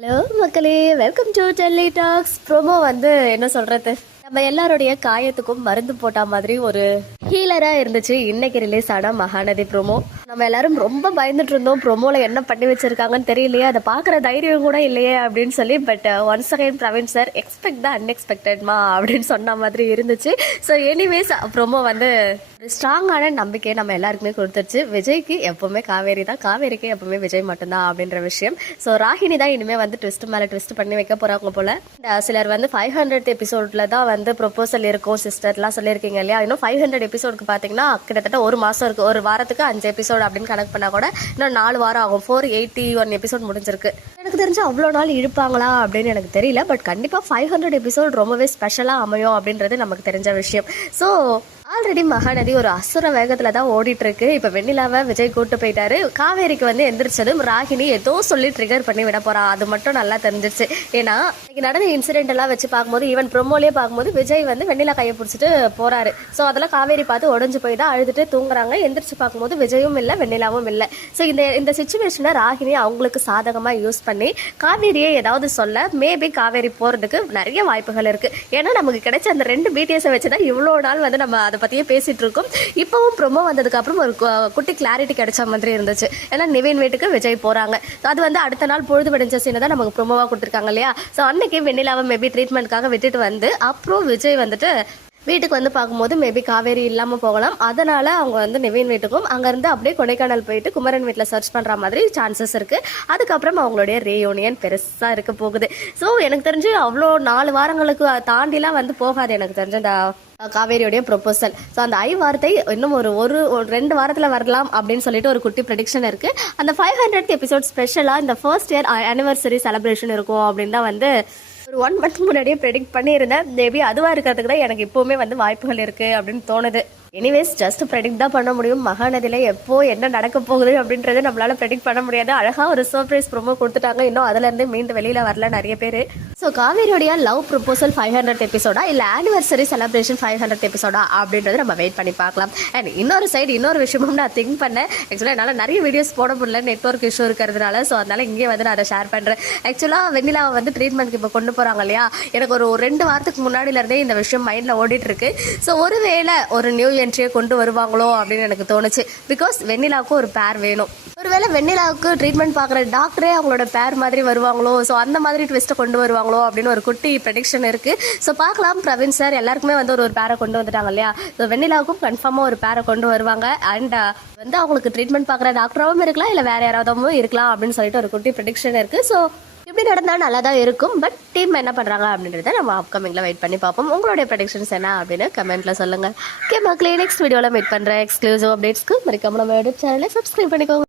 Hello மக்களே. Welcome to Delhi talks promo வந்து என்ன சொல்றது? நம்ம எல்லாருடைய காயத்துக்கும் மருந்து போட்ட மாதிரி ஒரு ஹீலரா இருந்துச்சு. இன்னைக்கு ரிலீஸ் ஆன மகாநதி ப்ரோமோ நம்ம எல்லாரும் ரொம்ப பயந்துட்டு இருந்தோம். ப்ரோமோல என்ன பண்ணி வச்சிருக்காங்கன்னு தெரியலையே. அதை பார்க்குற தைரியம் கூட இல்லையே அப்படின்னு சொல்லி. But once again Praveen sir expect தான் அன்எக்ஸ்பெக்டட்மா அப்படின்னு சொன்ன மாதிரி இருந்துச்சு. ஸோ எனிவேஸ் ப்ரோமோ வந்து ஒரு ஸ்ட்ராங்கான நம்பிக்கையை நம்ம எல்லாருக்குமே கொடுத்துருச்சு. விஜய்க்கு எப்பவுமே காவேரி தான். காவேரிக்கு எப்பவுமே விஜய் மட்டும்தான் அப்படின்ற விஷயம். ஸோ ராகினி தான் இனிமேல் வந்து ட்விஸ்ட் மேலே ட்விஸ்ட் பண்ணி வைக்க போகிறாங்க போல. சிலர் வந்து ஃபைவ் ஹண்ட்ரட் எபிசோடில் தான் வந்து ப்ரொப்போசல் இருக்கும். சிஸ்டர்லாம் சொல்லியிருக்கீங்க இல்லையா? இன்னும் ஃபைவ் ஹண்ட்ரட் எபிசோடுக்கு பார்த்தீங்கன்னா கிட்டத்தட்ட ஒரு மாதம் இருக்குது ஒரு வாரத்துக்கு அஞ்சு எபிசோடு அப்படின்னு கணக்கு பண்ணால் கூட இன்னும் நாலு வாரம் ஆகும். ஃபோர் எயிட்டி ஒன் எபிசோட் முடிஞ்சிருக்கு. எனக்கு தெரிஞ்சு அவ்வளோ நாள் இழுப்பாங்களா அப்படின்னு எனக்கு தெரியல. பட் கண்டிப்பாக ஃபைவ் ஹண்ட்ரட் எபிசோட் ரொம்பவே ஸ்பெஷலாக அமையும் அப்படின்றது நமக்கு தெரிஞ்ச விஷயம். ஸோ ஆல்ரெடி மகாநதி ஒரு அசுர வேகத்துல தான் ஓடிட்டு இருக்கு இப்ப வெண்ணிலாவை விஜய் கூட்டு போயிட்டாரு. காவேரிக்கு வந்து எந்திரிச்சதும் ராகினி ஏதோ சொல்லி ட்ரிகர் பண்ணி விட போறா. அது மட்டும் நல்லா தெரிஞ்சிருச்சு. ஏன்னா இன்னைக்கு நடந்த இன்சிடென்ட் எல்லாம் வச்சு பார்க்கும்போது ஈவன் ப்ரொமோலயே பார்க்கும்போது விஜய் வந்து வெண்ணிலா கையை பிடிச்சிட்டு போறாரு. ஸோ அதெல்லாம் காவேரி பார்த்து உடஞ்சு போய் தான் அழுதுட்டு தூங்குறாங்க. எந்திரிச்சு பார்க்கும்போது விஜயும் இல்லை வெண்ணிலாவும் இல்லை. ஸோ இந்த இந்த சுச்சுவேஷனை ராகினி அவங்களுக்கு சாதகமா யூஸ் பண்ணி காவேரியை ஏதாவது சொல்ல மேபி காவேரி போறதுக்கு நிறைய வாய்ப்புகள் இருக்கு. ஏன்னா நமக்கு கிடைச்ச அந்த ரெண்டு பிடிஎஸை வச்சு தான் இவ்வளோ நாள் வந்து நம்ம அதை பற்றியே பேசிட்டுருக்கோம் இருக்கோம். இப்போவும் ப்ரொமோ வந்ததுக்கு அப்புறம் ஒரு கு- குட்டி கிளாரிட்டி கிடைச்ச மாதிரி இருந்துச்சு. ஏன்னா நிவின் வீட்டுக்கு விஜய் போகிறாங்க அது வந்து அடுத்த நாள் பொழுது விடைஞ்ச சீனை தான் நமக்கு ப்ரொமோவாக கொடுத்துருக்காங்க இல்லையா? ஸோ அன்னைக்கு வெண்ணிலாவை மேபி ட்ரீட்மெண்ட்காக விட்டுட்டு வந்து அப்புறம் விஜய் வந்துட்டு வீட்டுக்கு வந்து பார்க்கும்போது மேபி காவேரி இல்லாமல் போகலாம். அதனால அவங்க வந்து நிவின் வீட்டுக்கும் அங்கேருந்து அப்படியே கொடைக்கானல் போயிட்டு குமரன் வீட்டில் சர்ச் பண்ணுற மாதிரி சான்சஸ் இருக்குது அதுக்கப்புறம் அவங்களுடைய ரேயூனியன் பெருசாக இருக்க போகுது. ஸோ எனக்கு தெரிஞ்சு அவ்வளோ நாலு வாரங்களுக்கு தாண்டிலாம் வந்து போகாது. எனக்கு தெரிஞ்ச இந்த காவேரியோடைய ப்ரொபோசல் ஸோ அந்த ஐ வார்த்தை இன்னும் ஒரு ஒரு ஒரு ரெண்டு வாரத்தில் வரலாம் அப்படின்னு சொல்லிட்டு ஒரு குட்டி ப்ரெடிக்ஷன் இருக்கு. அந்த ஃபைவ் ஹண்ட்ரட் எபிசோட் ஸ்பெஷலாக இந்த ஃபர்ஸ்ட் இயர் ஆனிவர்சரி செலிப்ரேஷன் இருக்கும் அப்படின்னு தான் வந்து ஒன் மந்த் முன்னாடியே ப்ரெடிக்ட் பண்ணியிருந்தேன். மேபி அதுவாக இருக்கிறதுக்கு தான் எனக்கு இப்போவுமே வந்து வாய்ப்புகள் இருக்குது அப்படின்னு தோணுது. எனிவேஸ் ஜஸ்ட் ப்ரெடிக்ட் தான் பண்ண முடியும். மகாநதியில் எப்போ என்ன நடக்க போகுது அப்படின்றத நம்மளால ப்ரெடிக்ட் பண்ண முடியாது. அழகாக ஒரு சர்ப்ரைஸ் ப்ரோமோ கொடுத்துட்டாங்க. இன்னும் அதுலேருந்து மீண்டு வெளியில் வரல நிறைய பேர். ஸோ காவேரியோடைய லவ் ப்ரொபோசல் ஃபைவ் ஹண்ட்ரட் எபிசோடா இல்லை ஆனிவர்சரி செலிப்ரேஷன் ஃபைவ் ஹண்ட்ரட் எபிசோடா அப்படின்றத நம்ம வெயிட் பண்ணி பார்க்கலாம். அண்ட் இன்னொரு சைடு இன்னொரு விஷயமும் நான் திங்க் பண்ணேன். ஆக்சுவலாக என்னால் நிறைய வீடியோஸ் போட முடியல. நெட்ஒர்க் இஷ்யூ இருக்கிறதுனால. ஸோ அதனால இங்கே வந்து நான் அதை ஷேர் பண்ணுறேன் ஆக்சுவலாக வெண்ணிலாவை வந்து ட்ரீட்மெண்ட்க்கு இப்போ கொண்டு போகிறாங்க இல்லையா? எனக்கு ஒரு ரெண்டு வாரத்துக்கு முன்னாடியிலேருந்தே இந்த விஷயம் மைண்டில் ஓடிட்டு இருக்கு. ஸோ ஒருவேளை ஒரு நியூ என்ட்ரியை கொண்டு வருவாங்களோ அப்படின்னு எனக்கு தோணுச்சு. பிகாஸ் வெண்ணிலாவுக்கு ஒரு பேர் வேணும். ஒருவேளை வெண்ணிலாவுக்கு ட்ரீட்மெண்ட் பார்க்குற டாக்டரே அவங்களோட பேர் மாதிரி வருவாங்களோ? ஸோ அந்த மாதிரி ட்விஸ்ட்டை கொண்டு வருவாங்களோ? அப்படின்னு ஒரு குட்டி ப்ரெடிக்ஷன் இருக்குது ஸோ பார்க்கலாம் பிரவீன் சார் எல்லாருக்குமே வந்து ஒரு ஒரு பேரை கொண்டு வந்துட்டாங்க இல்லையா? ஸோ வெண்ணிலாவுக்கும் கன்ஃபார்மாக ஒரு பேரை கொண்டு வருவாங்க. அண்ட் uh, வந்து அவங்களுக்கு ட்ரீட்மெண்ட் பார்க்குற டாக்டராகவும் இருக்கலாம் இல்லை வேறு யாராவதும் இருக்கலாம் அப்படின்னு சொல்லிட்டு ஒரு குட்டி ப்ரெடிக்ஷன் இருக்குது ஸோ நடந்தால் நல்லா தான் இருக்கும். பட் டீம் என்ன பண்ணுறாங்க அப்படின்றத நம்ம அப்கமிங்கில் வெயிட் பண்ணி பார்ப்போம். உங்களுடைய ப்ரெடிக்ஷன்ஸ் என்ன அப்படின்னு கமெண்ட்ல சொல்லுங்கள் ஓகே மக்களே நெக்ஸ்ட் வீடியோவில் மீட் பண்ணுறேன் எக்ஸ்க்ளூசிவ் அப்டேட்ஸ்க்கு மறக்காம நம்ம யூடியூப் சேனலை சப்ஸ்கிரைப் பண்ணிக்கோங்க.